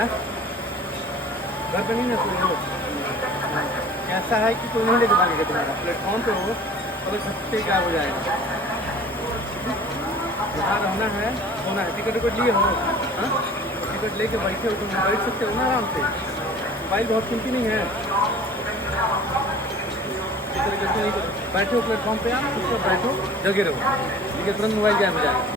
हैं? घर पे नहीं ना कोई हो? ऐसा है कि कोई नहीं लेके भागेगा तुम्हारा, प्लेटफॉर्म पे हो तो छुट्टी क्या हो जाएगा। यहाँ रहना है, सोना है। टिकट विकट लिए हो? हाँ, टिकट लेके बैठे हो, तुम बैठ सकते हो ना आराम से। मोबाइल बहुत कीमती नहीं है। इस तरीके से नहीं बैठो प्लेटफॉर्म पे, आप उसको बैठो, जगे रहो, ठीक है, तुरंत मोबाइल गायब हो जाएगा।